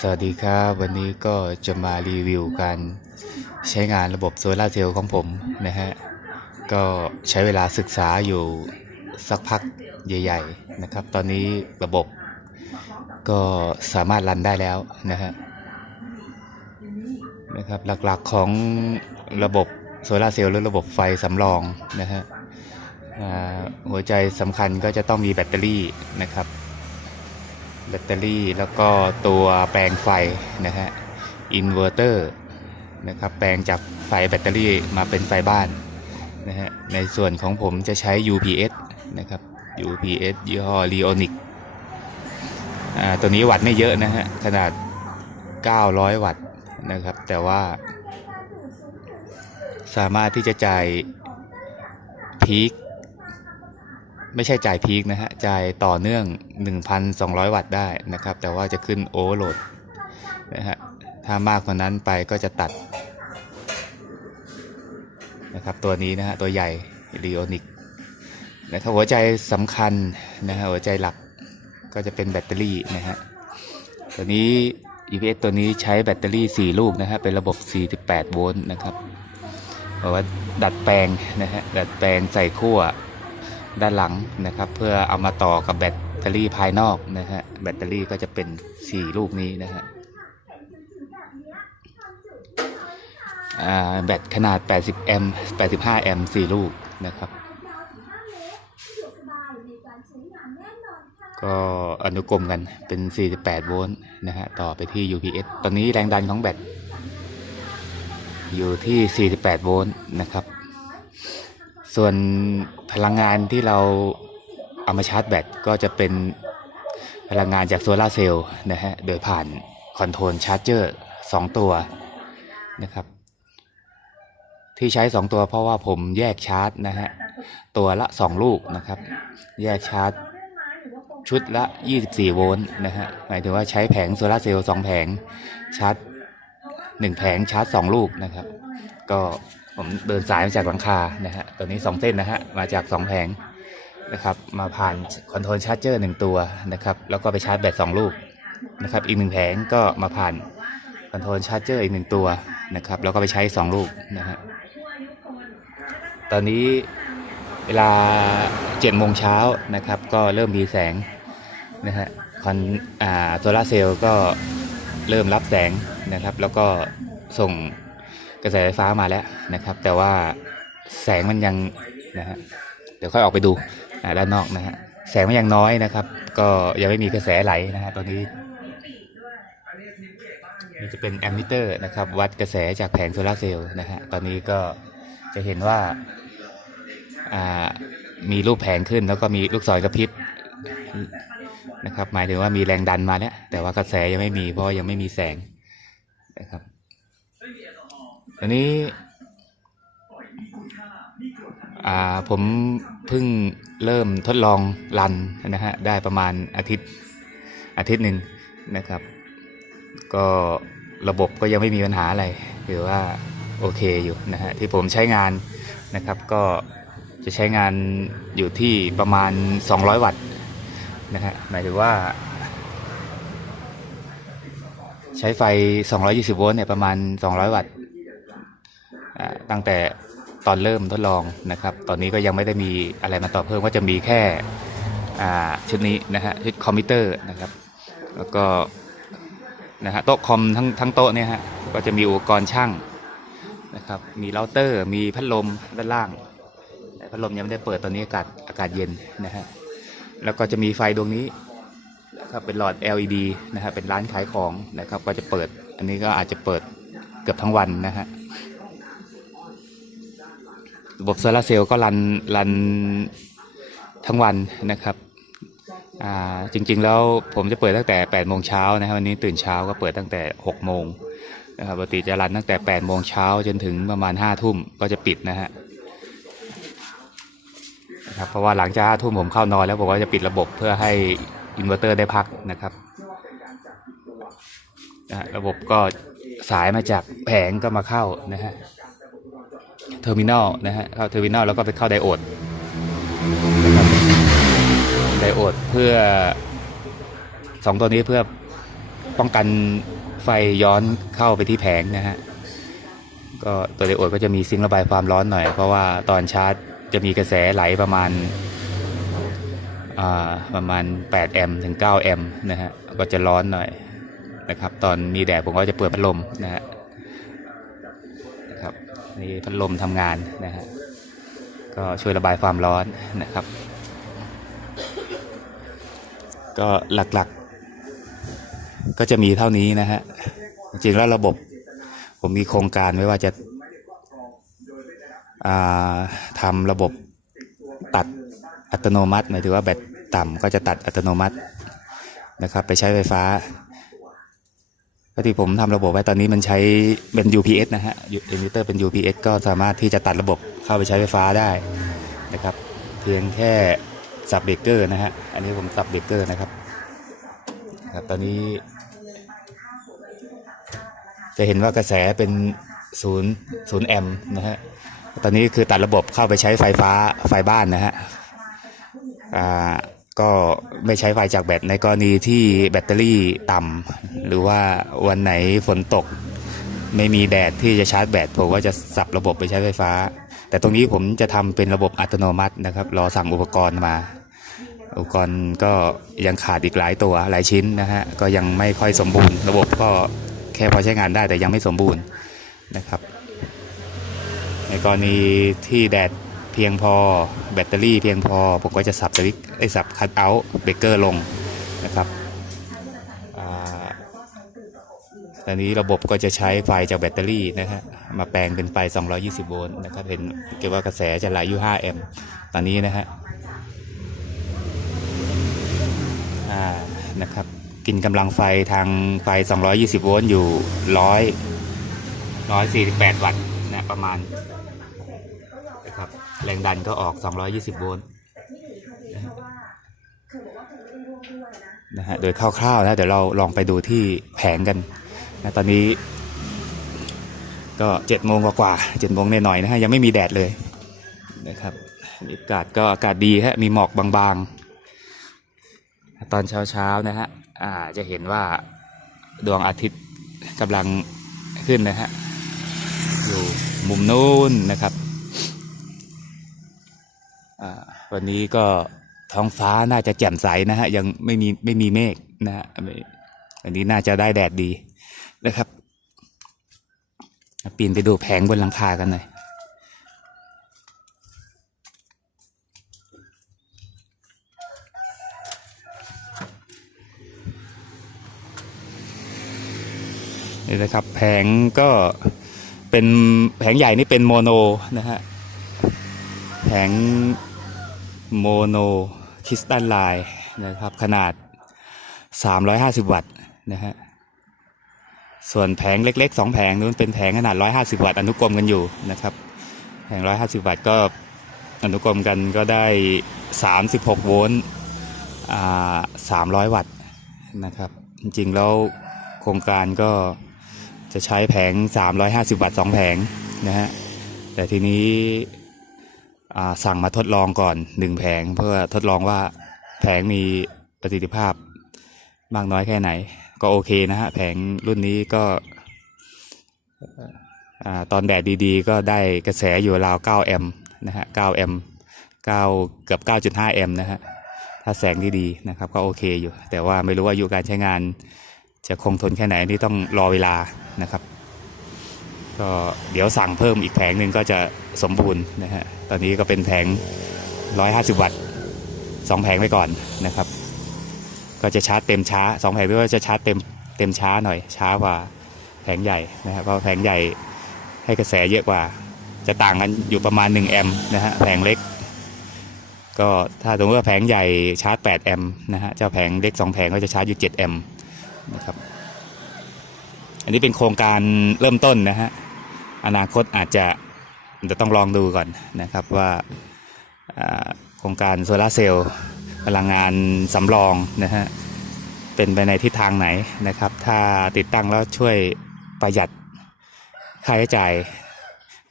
สวัสดีครับ วันนี้ก็จะมารีวิวการใช้งานระบบโซลาเซลล์ของผมนะฮะ ก็ใช้เวลาศึกษาอยู่สักพักใหญ่ๆนะครับ ตอนนี้ระบบก็สามารถรันได้แล้วนะฮะนะครับหลักๆของระบบโซลาเซลล์หรือระบบไฟสำรองนะฮะหัวใจสำคัญก็จะต้องมีแบตเตอรี่นะครับ แบตเตอรี่แล้วก็ตัวแปลงไฟนะฮะอินเวอร์เตอร์นะครับแปลงจากไฟแบตเตอรี่มาเป็นไฟบ้านนะฮะในส่วนของผมจะใช้ UPS นะครับ UPS ยี่ห้อ Leonic อ่าตัวนี้วัตต์ไม่เยอะนะฮะขนาด 900 วัตต์นะครับ แต่ว่า สามารถที่จะจ่ายพีค ไม่ใช่จ่ายพีคนะฮะ จ่ายต่อเนื่อง 1,200 วัตต์ได้นะครับ แต่ว่าจะขึ้นโอเวอร์โหลดนะฮะ ถ้ามากกว่านั้นไปก็จะตัดนะครับตัวนี้นะฮะตัวใหญ่รีโอนิกนะครับหัวใจสำคัญนะฮะหัวใจหลักก็จะเป็นแบตเตอรี่นะฮะตัวนี้ EPS ตัวนี้ใช้แบตเตอรี่ 4 ลูกนะฮะเป็นระบบ 48 โวลต์นะครับเพราะว่าดัดแปลงนะฮะดัดแปลงใส่ขั้ว ด้านหลังนะครับ เพื่อเอามาต่อกับแบตเตอรี่ภายนอกนะฮะแบตเตอรี่ก็จะเป็น 4 ลูกนี้นะฮะแบตขนาด 80 แอมป์ 85 แอมป์ 4 ลูกนะครับ ก็อนุกรมกันเป็น 48 โวลต์นะฮะ ต่อไปที่ UPS ตอนนี้แรงดันของแบตอยู่ที่ 48 โวลต์นะครับ ส่วนพลังงานที่เราเอามาชาร์จแบตก็จะเป็นพลังงานจากโซลาร์เซลล์นะฮะ โดยผ่านคอนโทรลชาร์จเจอร์2ตัวนะครับ ที่ใช้2ตัวเพราะว่าผมแยกชาร์จนะฮะ ตัวละ2ลูกนะครับ แยกชาร์จชุดละ 24 โวลต์นะฮะ หมายถึงว่าใช้แผงโซลาร์เซลล์2แผงชาร์จ1แผงชาร์จ2ลูกนะครับ ก็ ผมเดินสายมาจากหลังคานะฮะตัวนี้ 2 เส้นนะฮะมาจาก 2แผงนะครับมาผ่านคอนโทรลชาร์จเจอร์1ตัวนะครับแล้วก็ไปชาร์จแบต2ลูกนะครับอีก1แผงก็มาผ่านคอนโทรลชาร์จเจอร์อีก1ตัวนะครับแล้วก็ไปใช้ 2 ลูกนะฮะตอนนี้เวลา7โมงเช้านะครับก็เริ่มมีแสงนะฮะคอนอ่าโซลาเซลล์ก็เริ่มรับแสงนะครับแล้วก็ส่ง กระแสไฟฟ้ามาแล้วนะครับ แต่ว่าแสงมันยังนะฮะเดี๋ยวค่อยออกไปดูด้านนอกนะฮะแสงมันยังน้อยนะครับ ก็ยังไม่มีกระแสไหลนะฮะตอนนี้นี่จะเป็นแอมมิเตอร์นะครับ วัดกระแสจากแผงโซลาร์เซลล์นะฮะตอนนี้ก็จะเห็นว่าอ่ามีรูปแผงขึ้นแล้วก็มีลูกศรกระพริบนะครับ หมายถึงว่ามีแรงดันมาแล้วแต่ว่ากระแสยังไม่มีเพราะยังไม่มีแสงนะครับ อนนี้ผมเพิ่งเริ่มทดลองรันนะฮะได้ประมาณอาทิตย์อาทิตย์หนึ่งนะครับ ก็ระบบก็ยังไม่มีปัญหาอะไรหรือว่าโอเคอยู่นะฮะที่ผมใช้งานนะครับ ก็จะใช้งานอยู่ที่ประมาณ 200 วัตต์นะฮะหมายถึงว่า ใช้ไฟ 220 โวลต์เนี่ยประมาณ 200 วัตต์ ตั้งแต่ตอนเริ่มทดลองนะครับ ตอนนี้ก็ยังไม่ได้มีอะไรมาต่อเพิ่มก็จะมีแค่ชุดนี้นะฮะชุดคอมพิวเตอร์นะครับ แล้วก็นะฮะโต๊ะคอมทั้งทั้งโต๊ะเนี่ยฮะก็จะมีอุปกรณ์ช่างนะครับ มีเราเตอร์ มีพัดลมด้านล่างแต่พัดลมยังไม่ได้เปิดตอนนี้อากาศอากาศเย็นนะฮะแล้วก็จะมีไฟดวงนี้นะครับเป็นหลอด LED นะฮะเป็นร้านขายของนะครับ ก็จะเปิด อันนี้ก็อาจจะเปิดเกือบทั้งวันนะฮะ ระบบโซลาร์เซลล์ก็รันรันทั้งวันนะครับจริงๆแล้วผมจะเปิดตั้งแต่8โมงเช้านะครับวันนี้ตื่นเช้าก็เปิดตั้งแต่6โมงนะครับปกติจะรันตั้งแต่8โมงเช้าจนถึงประมาณ5ทุ่มก็จะปิดนะฮะนะครับเพราะว่าหลังจาก5ทุ่มผมเข้านอนแล้วผมก็จะปิดระบบเพื่อให้อินเวอร์เตอร์ได้พักนะครับระบบก็สายมาจากแผงก็มาเข้านะฮะ เทอร์มินอลนะฮะเข้าเทอร์มินอลแล้วก็ไปเข้าไดโอดนะครับไดโอดเพื่อสองตัวนี้เพื่อป้องกันไฟย้อนเข้าไปที่แผงนะฮะก็ตัวไดโอดก็จะมีซิงค์ระบายความร้อนหน่อย เพราะว่าตอนชาร์จจะมีกระแสไหลประมาณประมาณ 8 แอมป์ถึง 9 แอมป์นะฮะก็จะร้อนหน่อยนะครับ ตอนมีแดดผมก็จะเปิดพัดลมนะฮะ นี่พัดลมทำงานนะฮะก็ช่วยระบายความร้อนนะครับ ก็หลักๆ ก็จะมีเท่านี้นะฮะจริงๆแล้วระบบผมมีโครงการไว้ว่าจะาทำระบบตัดอัตโนมัติหมายถึงว่าแบตต่ำก็จะตัดอัตโนมัตินะครับ ไปใช้ไฟฟ้า ก็ที่ผมทำระบบไว้ตอนนี้มันใช้เป็น UPS นะฮะเอมิเตอร์เป็น UPS ก็สามารถที่จะตัดระบบเข้าไปใช้ไฟฟ้าได้นะครับ เพียงแค่สับเบรกเกอร์นะฮะ อันนี้ผมสับเบรกเกอร์นะครับครับตอนนี้ จะเห็นว่ากระแสเป็นศูนย์ศูนย์แอมป์นะฮะ ตอนนี้คือตัดระบบเข้าไปใช้ไฟฟ้าไฟบ้านนะฮะ อ่า ก็ไม่ใช้ไฟจากแบตในกรณีที่แบตเตอรี่ต่ำหรือว่าวันไหนฝนตก ไม่มีแดดที่จะชาร์จแบตผมก็จะสับระบบไปใช้ไฟฟ้า แต่ตรงนี้ผมจะทำเป็นระบบอัตโนมัตินะครับ รอสั่งอุปกรณ์มา อุปกรณ์ก็ยังขาดอีกหลายตัวหลายชิ้นนะฮะก็ยังไม่ค่อยสมบูรณ์ ระบบก็แค่พอใช้งานได้แต่ยังไม่สมบูรณ์นะครับ ในกรณีที่แดด เพียงพอ แบตเตอรี่เพียงพอ ผมก็จะสับสวิตไอ้สับคัตเอาท์เบรกเกอร์ลงนะครับตอนนี้ระบบก็จะใช้ไฟจากแบตเตอรี่นะฮะมาแปลงเป็นไฟ 220 โวลต์นะครับ เห็นเกี่ยวว่ากระแสจะไหลอยู่ 5 แอมป์ตอนนี้นะฮะนะครับกินกำลังไฟทางไฟ 220 โวลต์อยู่ 100 148 วัตต์นะประมาณ แรงดันก็ออก 220 โวลต์นะฮะ โดยคร่าวๆนะ เดี๋ยวเราลองไปดูที่แผงกันนะตอนนี้ ก็7โมงกว่าๆ7โมงหน่อยๆนะฮะ ยังไม่มีแดดเลยนะครับอากาศก็อากาศดีฮะ มีหมอกบางๆ ตอนเช้าๆนะฮะอ่าจะเห็นว่าดวงอาทิตย์กำลังขึ้นนะฮะ อยู่มุมนู้นนะครับ วันนี้ก็ท้องฟ้าน่าจะแจ่มใสนะฮะ ยังไม่มีไม่มีเมฆนะฮะวันนี้น่าจะได้แดดดีนะครับปีนไปดูแผงบนหลังคากันหน่อยนี่นะครับแผงก็เป็นแผงใหญ่นี่เป็นโมโนนะฮะแผง โมโนคริสตัลไลน์นะครับ ขนาด 350 วัตต์นะฮะส่วนแผงเล็ก ๆ 2 แผงนู้นเป็นแผงขนาด 150 วัตต์อนุกรมกันอยู่นะครับ แผง 150 วัตต์ก็อนุกรมกันก็ได้ 36 โวลต์300 วัตต์นะครับ จริงๆแล้วโครงการก็จะใช้แผง 350 วัตต์ 2 แผงนะฮะแต่ทีนี้ สั่งมาทดลองก่อน1แผงเพื่อทดลองว่าแผงมีประสิทธิภาพมากน้อยแค่ไหน ก็โอเคนะฮะแผงรุ่นนี้ก็อตอนแดดดีๆ ก็ได้กระแสอยู่ราว 9 แอมป์นะฮะ 9 แอมป์ 9 เกือบ 9.5 แอมป์นะฮะ ถ้าแสงดีๆนะครับก็โอเคอยู่ แต่ว่าไม่รู้ว่าอายุการใช้งานจะคงทนแค่ไหนนี่ต้องรอเวลานะครับ ก็เดี๋ยวสั่งเพิ่มอีกแผงหนึ่งก็จะสมบูรณ์นะฮะ ตอนนี้ก็เป็นแผง 150 วัตต์สองแผงไปก่อนนะครับ ก็จะชาร์จเต็มช้าสองแผงด้วยจะชาร์จเต็มเต็มช้าหน่อย ช้ากว่าแผงใหญ่นะครับเพราะแผงใหญ่ให้กระแสเยอะกว่า จะต่างกันอยู่ประมาณ 1 แอมป์นะฮะแผงเล็ก ก็ถ้าสมมติว่าแผงใหญ่ชาร์จ 8 แอมป์นะฮะเจ้าแผงเล็ก 2 แผงก็จะชาร์จอยู่ 7 แอมป์นะครับอันนี้เป็นโครงการเริ่มต้นนะฮะ อนาคตอาจจะจะต้องลองดูก่อนนะครับว่าโครงการโซลาเซลล์พลังงานสำรองนะฮะเป็นไปในทิศทางไหนนะครับ ถ้าติดตั้งแล้วช่วยประหยัดค่าใช้จ่าย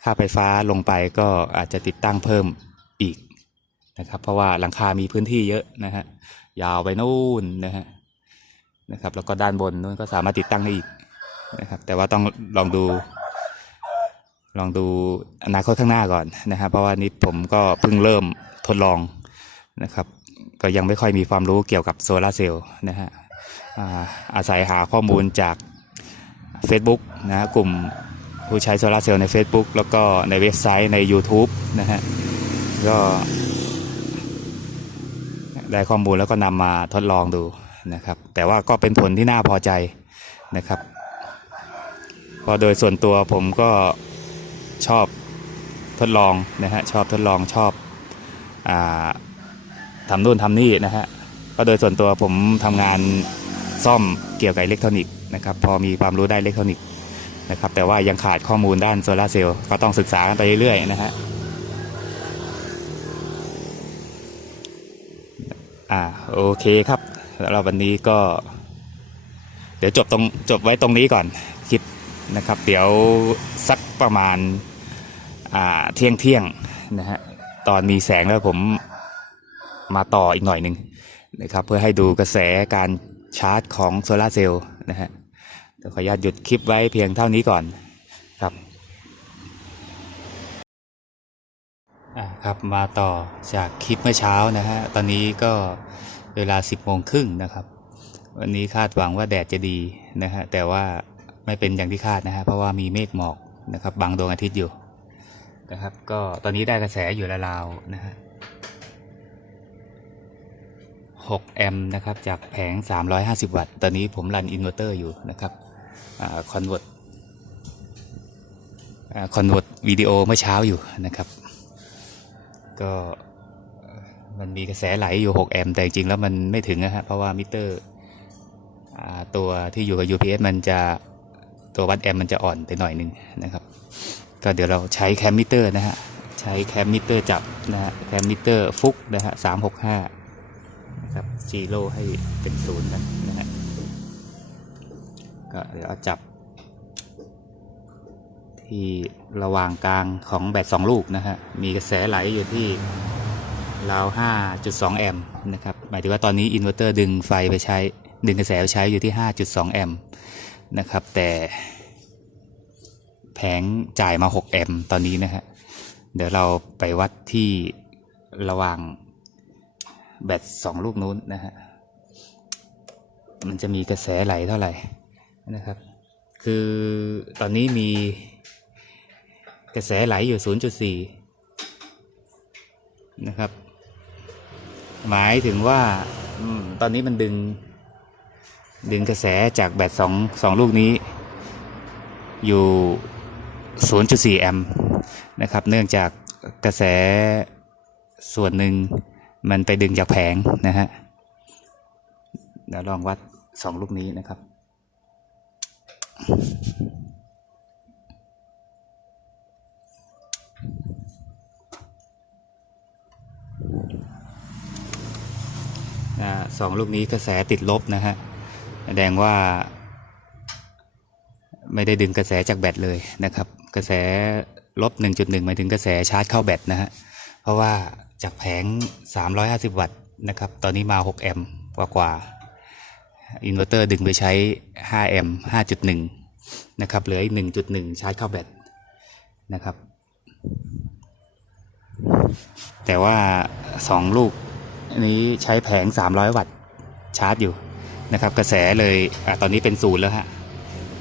ค่าไฟฟ้าลงไปก็อาจจะติดตั้งเพิ่มอีกนะครับ เพราะว่าหลังคามีพื้นที่เยอะนะฮะยาวไปนู่นนะฮะนะครับ แล้วก็ด้านบนนู้นก็สามารถติดตั้งได้อีกนะครับ แต่ว่าต้องลองดู ลองดูอนาคตข้างหน้าก่อนนะครับเพราะว่านี้ผมก็เพิ่งเริ่มทดลองนะครับ ก็ยังไม่ค่อยมีความรู้เกี่ยวกับโซลาร์เซลล์นะฮะอาศัยหาข้อมูลจาก Facebook นะฮะกลุ่มผู้ใช้โซลาร์เซลล์ใน Facebook แล้วก็ในเว็บไซต์ใน YouTube นะฮะก็ได้ข้อมูลแล้วก็นำมาทดลองดูนะครับ แต่ว่าก็เป็นผลที่น่าพอใจนะครับเพราะโดยส่วนตัวผมก็ ชอบทดลองนะฮะชอบทดลองชอบอทำนู่นทำนี่นะฮะก็โดยส่วนตัวผมทำงานซ่อมเกี่ยวกับอิเล็กทรอนิกส์นะครับพอมีความรู้ได้อิเล็กทรอนิกส์นะครับแต่ว่ายังขาดข้อมูลด้านโซลาร์เซลล์ก็ต้องศึกษากันไปเรื่อยๆนะฮะอ่าโอเคครับสำหรับวันนี้ก็ เดี๋ยวจบตรงจบไว้ตรงนี้ก่อนคลิปนะครับ เดี๋ยวสักประมาณ เที่ยงเที่ยงนะฮะตอนมีแสงแล้วผมมาต่ออีกหน่อยหนึ่งนะครับเพื่อให้ดูกระแสการชาร์จของโซลาร์เซลล์นะฮะขออนุญาตหยุดคลิปไว้เพียงเท่านี้ก่อนครับครับมาต่อจากคลิปเมื่อเช้านะฮะตอนนี้ก็เวลา 10โมงครึ่งนะครับ วันนี้คาดหวังว่าแดดจะดีนะฮะแต่ว่าไม่เป็นอย่างที่คาดนะฮะเพราะว่ามีเมฆหมอกนะครับบังดวงอาทิตย์อยู่ นะครับ ก็ตอนนี้ได้กระแสอยู่ราวๆนะฮะ6แอมป์นะครับ จากแผง 350 วัตต์ ตอนนี้ผมรันอินเวอร์เตอร์อยู่นะครับคอนเวิร์ตคอนเวิร์ตวิดีโอเมื่อเช้าอยู่นะครับ ก็มันมีกระแสไหลอยู่ 6 แอมป์แต่จริงๆแล้วมันไม่ถึงนะฮะเพราะว่ามิเตอร์ตัวที่อยู่กับ UPS มันจะตัววัดแอมป์มันจะอ่อนไปหน่อยนึงนะครับ ก็เดี๋ยวเราใช้แคมมิเตอร์นะฮะ ใช้แคมมิเตอร์จับนะฮะ แคมมิเตอร์ฟุกนะฮะสามหกห้านะครับซีโร่ให้เป็นศูนย์กันนะฮะ ก็เดี๋ยวเอาจับ ที่ระหว่างกลางของแบตสองลูกนะฮะ มีกระแสไหลอยู่ที่ราว5.2 แอมป์นะครับ หมายถึงว่าตอนนี้อินเวอร์เตอร์ดึงไฟไปใช้ ดึงกระแสไปใช้อยู่ที่ 5.2 แอมป์นะครับ แต่ แผงจ่ายมา 6 แอมป์ตอนนี้นะฮะ เดี๋ยวเราไปวัดที่ระหว่างแบตสองลูกนู้นนะฮะ มันจะมีกระแสไหลเท่าไหร่นะครับ คือตอนนี้มีกระแสไหลอยู่ 0.4 นะครับ หมายถึงว่าตอนนี้มันดึง ดึงกระแสจากแบตสองสองลูกนี้อยู่ 0.4 แอมป์นะครับ เนื่องจากกระแสส่วนหนึ่งมันไปดึงจากแผงนะฮะเดี๋ยวลองวัดสองลูกนี้นะครับ สองลูกนี้กระแสติดลบนะฮะ แสดงว่า ไม่ได้ดึงกระแสจากแบตเลยนะครับ กระแสลบ 1.1 หมายถึงกระแสชาร์จเข้าแบตนะฮะ เพราะว่าจากแผง 350 วัตต์นะครับ ตอนนี้มา 6 แอมป์กว่ากว่าอินเวอร์เตอร์ดึงไปใช้ 5 แอมป์5.1 นะครับ เหลืออีก 1.1 ชาร์จเข้าแบตนะครับ แต่ว่า 2 ลูกนี้ใช้แผง 300 วัตต์ชาร์จอยู่นะครับ กระแสเลยอะตอนนี้เป็นศูนย์แล้วฮะ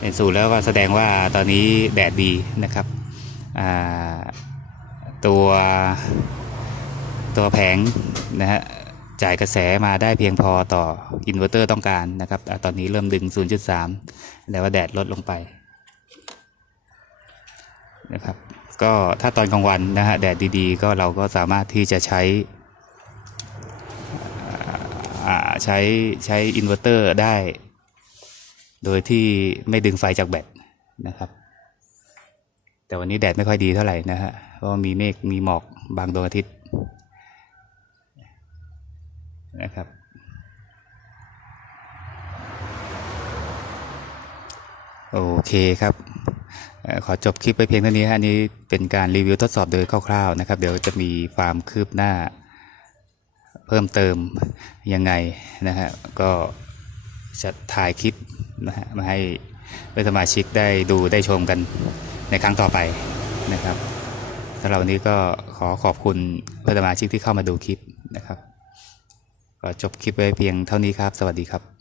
เป็นศูนย์แล้วก็แสดงว่าตอนนี้แดดดีนะครับตัวตัวแผงนะฮะจ่ายกระแสมาได้เพียงพอต่ออินเวอร์เตอร์ต้องการนะครับอตอนนี้เริ่มดึง 0.3 แต่ว่าแดดลดลงไปนะครับก็ถ้าตอนกลางวันนะฮะแดดดีๆ ก็เราก็สามารถที่จะใช้ใช้ใช้อินเวอร์เตอร์ได้ โดยที่ไม่ดึงไฟจากแบตนะครับ แต่วันนี้แดดไม่ค่อยดีเท่าไหร่นะฮะเพราะมีเมฆมีหมอกบางดวงอาทิตย์นะครับโอเคครับขอจบคลิปไปเพียงเท่านี้ฮะอันนี้เป็นการรีวิวทดสอบโดยคร่าวๆนะครับ เดี๋ยวจะมีความคืบหน้าเพิ่มเติมยังไงนะฮะก็ จะถ่ายคลิปนะฮะมาให้เพื่อนสมาชิกได้ดูได้ชมกันในครั้งต่อไปนะครับสำหรับวันนี้ก็ขอขอบคุณเพื่อนสมาชิกที่เข้ามาดูคลิปนะครับก็จบคลิปไว้เพียงเท่านี้ครับ สวัสดีครับ